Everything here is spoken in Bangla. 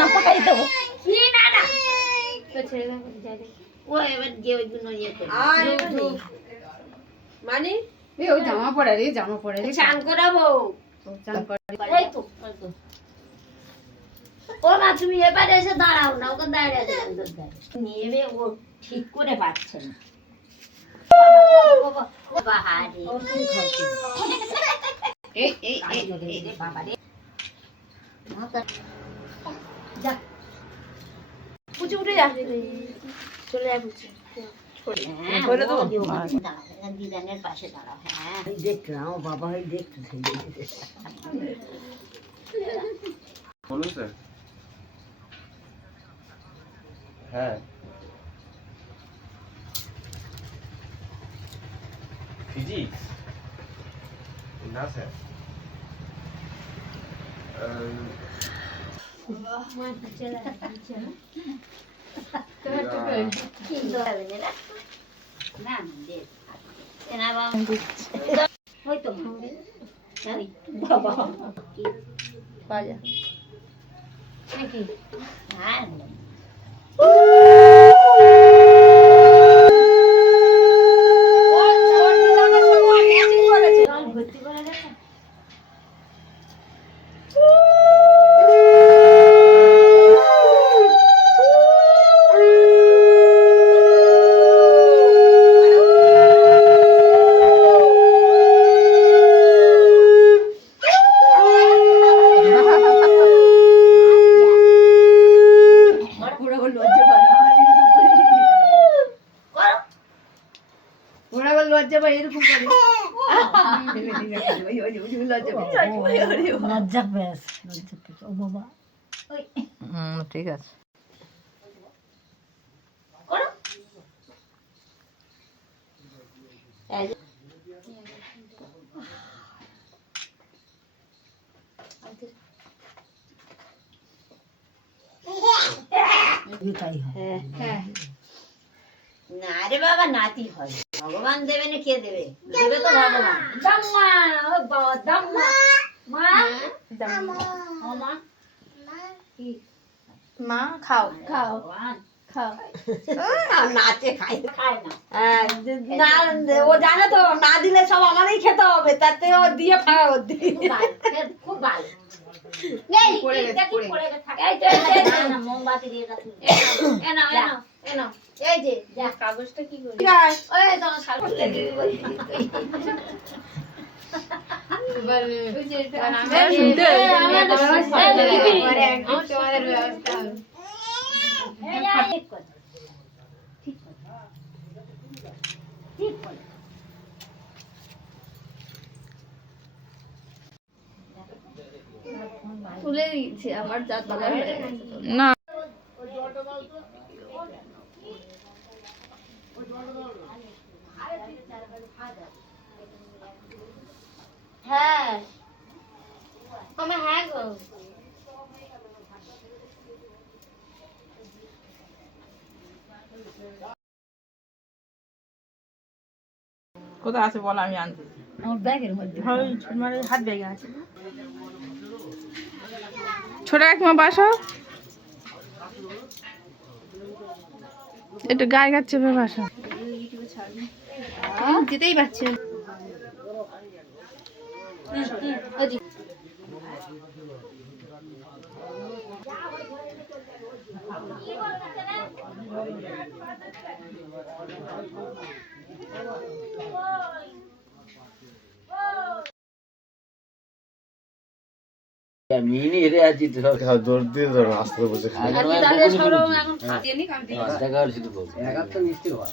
না পাকাই দেবো। না না। তো ছেড়ে দাও যাই দেখি। ও এবার গিয়ে ওইগুলো ইয়ে করবে মানে? ওই জামা পরে রে জামা পরে রে। চান করাবো। চান করে এই তো ও মা তুমি এবারে এসে দাঁড়াও না ওকে দাঁড়িয়ে নেবে ও ঠিক করে পাচ্ছে না। এই এই এই এই বাবা রে উঠে উঠে যা। চলে যায় বুঝছি হ্যাঁ দিদানের পাশে দাঁড়াও হ্যাঁ। দেখলাম বাবা হয়ে দেখতে হ্যাঁ। ফিজিক্স না স্যার। বাবা হয়তো হ্যাঁ বাবা কি বাজা নাকি হ্যাঁ জল ভর্তি করে দেবে লজ্জা এরকম করে। ওই, ওই, ওই, ওই, লজ্জা পায়। লজ্জা পেয়েছে। ও বাবা। ঠিক আছে। করো। এই যে। হ্যাঁ। না রে বাবা নাতি হয়। ভগবান দেবে না কে দেবে? দেবে তো ভগবান। দাম্মা ও বাবা দাম্মা। মা? ও মা? মা খাও। খাও। ভগবান। খাও। নাচে খাই খায় না। হ্যাঁ, ও জানে তো না দিলে সব আমারই খেতে হবে তাতে ও দিয়ে করে দিই খুব ভালো মোমবাতি দিয়ে তুলে। নাও। এই যে, যা। কাগজটা কি করি ওই তোমার শাল লেগে গেল। এবার ওই যে এবার আমি হ্যাঁ, শুনতে হবে। এই, আমার ব্যবস্থা ব্যবস্থা হবে। হবে। পরে একদিন তোমাদের ব্যবস্থা হবে। এই, যা, ঠিক কথা। ঠিক কথা। ঠিক কথা। তুলে দিয়েছি আমার যা তোলা হয়ে গেছে না হ্যাঁ। আমার হ্যাঁ গো। কোথায় আছে বলো আমি আনতে আমার ব্যাগের মধ্যে। মানে হাত ব্যাগে আছে। ছোট একমা বাসো। একটু গায়ে গাছ চেপে বাসো। যেতেই পারছি না। মিনি তো। হ্যাঁ, দিয়ে ধরো আস্তে বসে খাই শুধু মিষ্টি হয়।